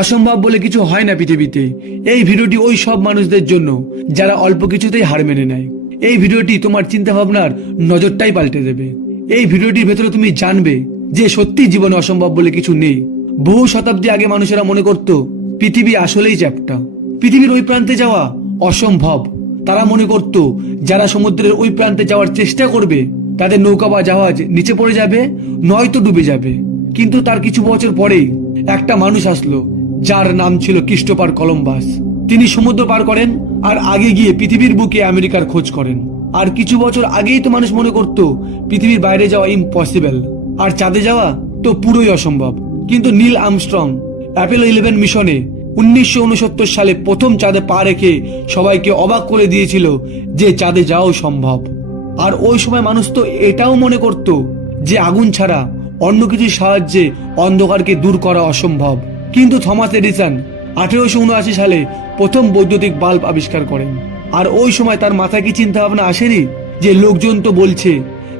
অসম্ভব বলে কিছু হয় না পৃথিবীতে। এই ভিডিওটি ওই সব মানুষদের জন্য যারা অল্প কিছুতেই হার মেনে নেয়। এই ভিডিওটি তোমার চিন্তা ভাবনার নজরটাই পাল্টে দেবে। এই ভিডিওটির ভেতরে তুমি জানবে যে সত্যি জীবনে অসম্ভব বলে কিছু নেই। বহু শতাব্দী আগে মানুষেরা মনে করত পৃথিবী আসলেই চ্যাপ্টা, পৃথিবীর ওই প্রান্তে যাওয়া অসম্ভব। তারা মনে করত যারা সমুদ্রের ওই প্রান্তে যাওয়ার চেষ্টা করবে তাদের নৌকা বা জাহাজ নিচে পড়ে যাবে, নয়তো ডুবে যাবে। কিন্তু তার কিছু বছর পরেই একটা মানুষ আসলো যার নাম ছিল ক্রিস্টোফার কলম্বাস। তিনি সমুদ্র পার করেন আর আগে গিয়ে পৃথিবীর বুকে আমেরিকার খোঁজ করেন। আর কিছু বছর আগেই তো মানুষ মনে করত পৃথিবীর বাইরে যাওয়া ইম্পসিবল, আর চাঁদে যাওয়া তো পুরোই অসম্ভব। কিন্তু নীল আর্মস্ট্রং অ্যাপোলো 11 মিশনে 1969 সালে প্রথম চাঁদে পা রেখে সবাইকে অবাক করে দিয়েছিল যে চাঁদে যাওয়াও সম্ভব। আর ওই সময় মানুষ তো এটাও মনে করত যে আগুন ছাড়া অন্য কিছুর সাহায্যে অন্ধকারকে দূর করা অসম্ভব। কিন্তু থমাস এডিসন 1879 সালে প্রথম বৈদ্যুতিক বাল্ব আবিষ্কার করেন। আর ওই সময় তার মাথায় কি চিন্তা ভাবনা আসেনি যে লোকজন তো বলছে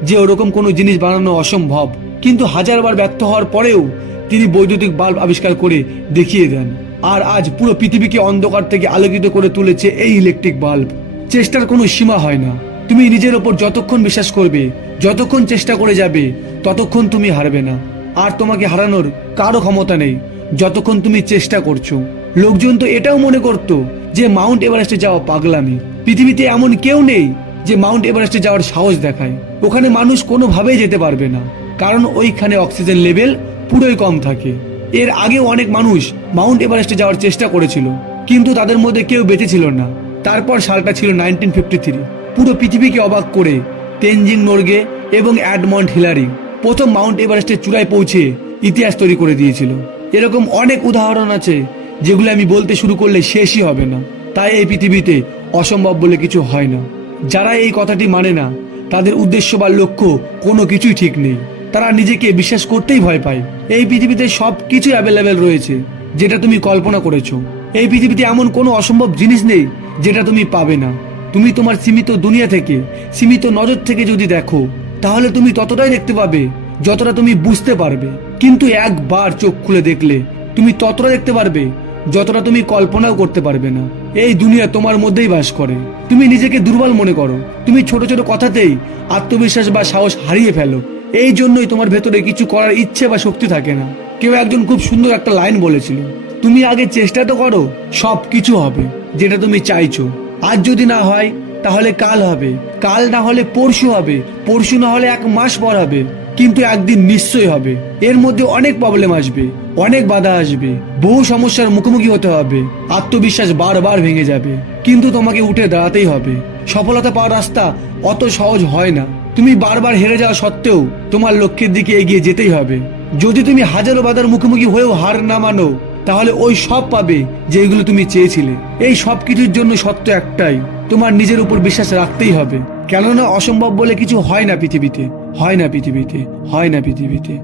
যে ওরকম কোনো জিনিস বানানো অসম্ভব। কিন্তু হাজারবার ব্যর্থ হওয়ার পরেও তিনি বৈদ্যুতিক বাল্ব আবিষ্কার করে দেখিয়ে দেন। আর আজ পুরো পৃথিবীকে অন্ধকার থেকে আলোকিত করে তুলেছে এই ইলেকট্রিক বাল্ব। চেষ্টার কোনো সীমা হয় না। তুমি নিজের ওপর যতক্ষণ বিশ্বাস করবে, যতক্ষণ চেষ্টা করে যাবে, ততক্ষণ তুমি হারবে না। আর তোমাকে হারানোর কারো ক্ষমতা নেই যতক্ষণ তুমি চেষ্টা করছো। লোকজন তো এটাও মনে করত যে মাউন্ট এভারেস্টে যাওয়া পাগলামি। পৃথিবীতে এমন কেউ নেই যে মাউন্ট এভারেস্টে যাওয়ার সাহস দেখায়। ওখানে মানুষ কোনোভাবেই যেতে পারবে না, কারণ ওইখানে অক্সিজেন লেভেল পুরোই কম থাকে। এর আগেও অনেক মানুষ মাউন্ট এভারেস্টে যাওয়ার চেষ্টা করেছিল, কিন্তু তাদের মধ্যে কেউ বেঁচে ছিল না। তারপর সালটা ছিল 1953। পুরো পৃথিবীকে অবাক করে তেনজিং নোরগে এবং এডমন্ড হিলারি প্রথম মাউন্ট এভারেস্টের চূড়ায় পৌঁছে ইতিহাস তৈরি করে দিয়েছিল। এরকম অনেক উদাহরণ আছে যেগুলো আমি বলতে শুরু করলে শেষই হবে না। তাই এই পৃথিবীতে অসম্ভব বলে কিছু হয় না। যারা এই কথাটি মানে না তাদের উদ্দেশ্য বা লক্ষ্য কোনো কিছুই ঠিক নেই। তারা নিজেকে বিশ্বাস করতেই ভয় পায়। এই পৃথিবীতে সবকিছু অ্যাভেলেবেল রয়েছে যেটা তুমি কল্পনা করেছো। এই পৃথিবীতে এমন কোনো অসম্ভব জিনিস নেই যেটা তুমি পাবে না। তুমি তোমার সীমিত দুনিয়া থেকে, সীমিত নজর থেকে যদি দেখো, তাহলে তুমি ততটাই দেখতে পাবে যতটা তুমি বুঝতে পারবে। কিন্তু একবার চোখ খুলে দেখলে তুমি ততটা দেখতে পারবে যতটা তুমি কল্পনাও করতে পারবে না। এই দুনিয়া তোমার মধ্যেই বাস করে। তুমি নিজেকে দুর্বল মনে করো, তুমি ছোট ছোট কথাতেই আত্মবিশ্বাস বা সাহস হারিয়ে ফেলো। এই জন্যই তোমার ভেতরে কিছু করার ইচ্ছে বা শক্তি থাকে না। কেউ একজন খুব সুন্দর একটা লাইন বলেছিল, তুমি আগে চেষ্টা তো করো, সব কিছু হবে যেটা তুমি চাইছো। আজ যদি না হয় তাহলে কাল হবে, কাল না হলে পরশু হবে, পরশু না হলে 1 মাস পর হবে, কিন্তু একদিন নিশ্চয়ই হবে। এর মধ্যে অনেক প্রবলেম আসবে, অনেক বাধা আসবে, বহু সমস্যার মুখোমুখি হতে হবে, আত্মবিশ্বাস বারবার ভেঙে যাবে, কিন্তু তোমাকে উঠে দাঁড়াতেই হবে। সফলতা পাওয়ার রাস্তা অত সহজ হয় না। তুমি বারবার হেরে যাওয়া সত্ত্বেও তোমার লক্ষ্যের দিকে এগিয়ে যেতেই হবে। যদি তুমি হাজারো বাধার মুখোমুখি হয়েও হার না মানো, তাহলে ওই সব পাবে যেগুলো তুমি চেয়েছিলে। এই সব কিছুর জন্য সত্য একটাই, তোমার নিজের উপর বিশ্বাস রাখতেই হবে। কেননা অসম্ভব বলে কিছু হয় না পৃথিবীতে, হয় না পৃথিবীতে, হয় না পৃথিবীতে।